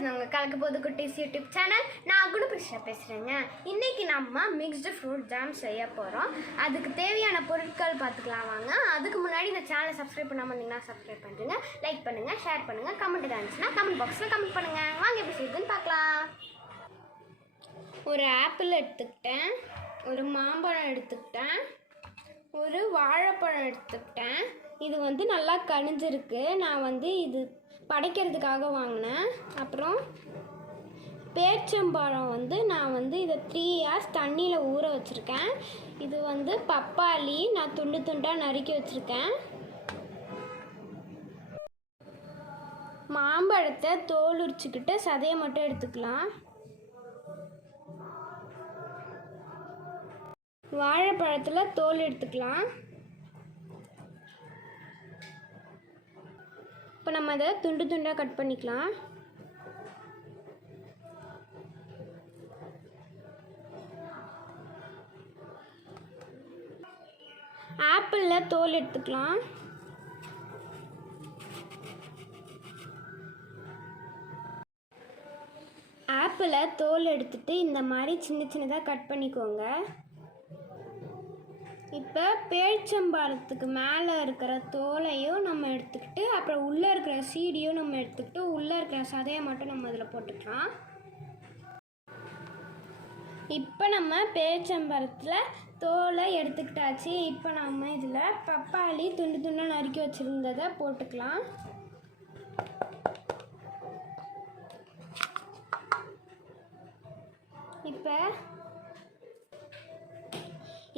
இது உங்கள் கலக்க போது குட்டீஸ் யூடியூப் சேனல். நான் குணபிரிஷா பேசுகிறேங்க. இன்றைக்கி நம்ம மிக்ஸ்டு ஃப்ரூட் ஜாம் செய்ய போகிறோம். அதுக்கு தேவையான பொருட்கள் பார்த்துக்கலாம் வாங்க. அதுக்கு முன்னாடி இந்த சேனலை சப்ஸ்கிரைப் பண்ணாமல் இருந்தீங்கன்னா சப்ஸ்கிரைப் பண்ணுறேங்க. லைக் பண்ணுங்கள், ஷேர் பண்ணுங்கள், கமெண்ட் இருந்துச்சுன்னா கமெண்ட் பாக்ஸில் கமெண்ட் பண்ணுங்கள். வாங்க எப்படி செய்யுதுன்னு பார்க்கலாம். ஒரு ஆப்பிள் எடுத்துக்கிட்டேன், ஒரு மாம்பழம் எடுத்துக்கிட்டேன், ஒரு வாழைப்பழம் எடுத்துக்கிட்டேன். இது நல்லா கனிஞ்சிருக்கு. நான் இது படைக்கிறதுக்காக வாங்கினேன். அப்புறம் பேரிச்சம்பழம் நான் இதை 3 hours தண்ணியில் ஊற வச்சுருக்கேன். இது பப்பாளி நான் துண்டு துண்டாக நறுக்கி வச்சுருக்கேன். மாம்பழத்தை தோல் உரிச்சுக்கிட்டு சதையை மட்டும் எடுத்துக்கலாம். வாழைப்பழத்தில் தோல் எடுத்துக்கலாம். இப்போ நம்ம அதை துண்டு துண்டாக கட் பண்ணிக்கலாம். ஆப்பிளில் தோல் எடுத்துக்கலாம். ஆப்பிளை தோல் எடுத்துட்டு இந்த மாதிரி சின்ன சின்னதாக கட் பண்ணிக்கோங்க. இப்போ பேரிச்சம்பழத்துக்கு மேலே இருக்கிற தோலையும் நம்ம எடுத்துக்கிட்டு, அப்புறம் உள்ளே இருக்கிற சீடியும் நம்ம எடுத்துக்கிட்டு, உள்ளே இருக்கிற சதையை மட்டும் நம்ம இதில் போட்டுக்கலாம். இப்போ நம்ம பேரிச்சம்பழத்தில் தோலை எடுத்துக்கிட்டாச்சு. இப்போ நம்ம இதில் பப்பாளி துண்டு துண்டாக நறுக்கி வச்சுருந்ததை போட்டுக்கலாம்.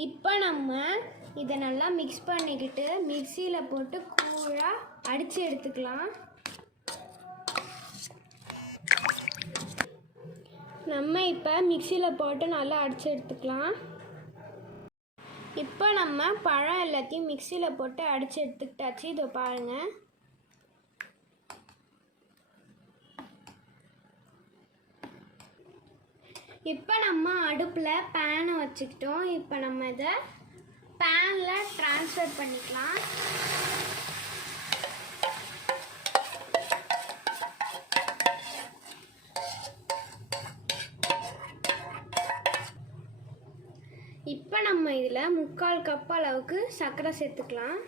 இப்போ நம்ம இதை நல்லா மிக்ஸ் பண்ணிக்கிட்டு மிக்சியில் போட்டு கூழாக அடித்து எடுத்துக்கலாம். நம்ம இப்போ மிக்சியில் போட்டு நல்லா அடித்து எடுத்துக்கலாம். இப்போ நம்ம பழம் எல்லாத்தையும் மிக்சியில் போட்டு அடித்து எடுத்துக்கிட்டாச்சு. இதோ பாருங்கள். இப்போ நம்ம அடுப்பில் பேனை வச்சுக்கிட்டோம். இப்போ நம்ம இதை பேனில் ட்ரான்ஸ்ஃபர் பண்ணிக்கலாம். இப்போ நம்ம இதில் 3/4 கப் அளவுக்கு சர்க்கரை சேர்த்துக்கலாம்.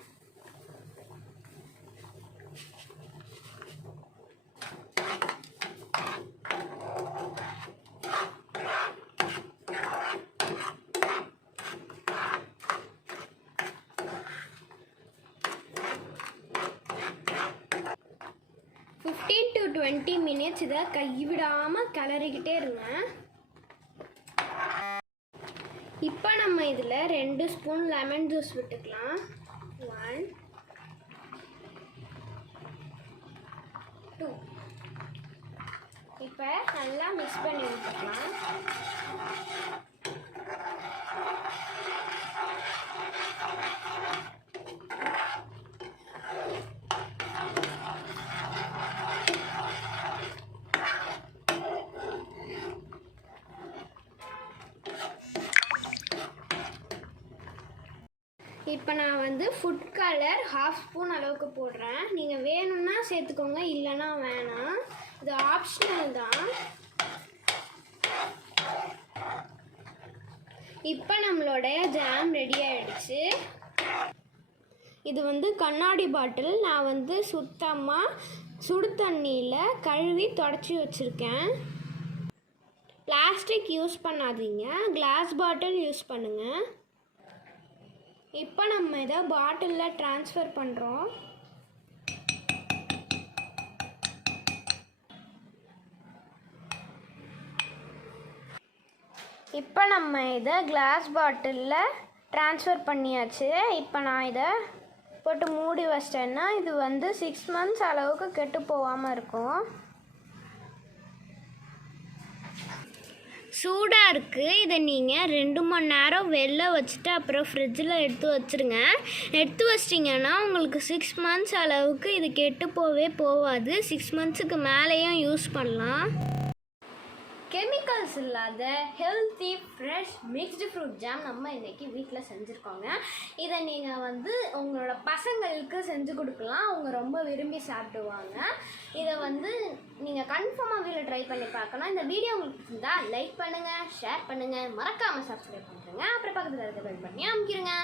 to 20 minutes இதை கைவிடாமல் கிளறிக்கிட்டே இருங்க. இப்போ நம்ம இதில் 2 ஸ்பூன் லெமன் ஜூஸ் விட்டுக்கலாம். 1 2. இப்போ நல்லா மிக்ஸ் பண்ணி விட்டுக்கலாம். இப்போ நான் ஃபுட் கலர் 1/2 ஸ்பூன் அளவுக்கு போடுறேன். நீங்கள் வேணும்னா சேர்த்துக்கோங்க, இல்லைன்னா வேணாம். இது ஆப்ஷனல் தான். இப்போ நம்மளுடைய ஜாம் ரெடி ஆகிடுச்சு. இது கண்ணாடி பாட்டில். நான் சுத்தமாக சுடு தண்ணியில் கழுவி தொடச்சி வச்சுருக்கேன். பிளாஸ்டிக் யூஸ் பண்ணாதீங்க, கிளாஸ் பாட்டில் யூஸ் பண்ணுங்கள். இப்போ நம்ம இதை பாட்டிலில் ட்ரான்ஸ்ஃபர் பண்ணுறோம். இப்போ நம்ம இதை கிளாஸ் பாட்டிலில் ட்ரான்ஸ்ஃபர் பண்ணியாச்சு. இப்போ நான் இதை போட்டு மூடி வச்சிட்டேன்னா இது 6 months அளவுக்கு கெட்டு போகாமல் இருக்கும். சூடாக இருக்குது. இதை நீங்கள் 2 மணி நேரம் வெளில வச்சுட்டு அப்புறம் ஃப்ரிட்ஜில் எடுத்து வச்சுருங்க. எடுத்து வச்சிட்டிங்கன்னா உங்களுக்கு 6 months அளவுக்கு இது கெட்டு போகவே போகாது. 6 monthsக்கு மேலேயும் யூஸ் பண்ணலாம். கெமிக்கல்ஸ் இல்லாத healthy fresh mixed fruit jam நம்ம இன்றைக்கி வீட்டில் செஞ்சுருக்கோங்க. இதை நீங்கள் வந்து உங்களோட பசங்களுக்கு செஞ்சு கொடுக்கலாம், அவங்க ரொம்ப விரும்பி சாப்பிடுவாங்க. இதை வந்து நீங்கள் கன்ஃபார்மாக வீட்டில் ட்ரை பண்ணி பார்க்கணும். இந்த வீடியோ உங்களுக்கு இருந்தால் லைக் பண்ணுங்கள், ஷேர் பண்ணுங்கள், மறக்காமல் சப்ஸ்கிரைப் பண்ணுறேங்க. அப்புறம் பக்கத்தில் இருக்க பெல் பண்ணி அமுக்கிடுங்க.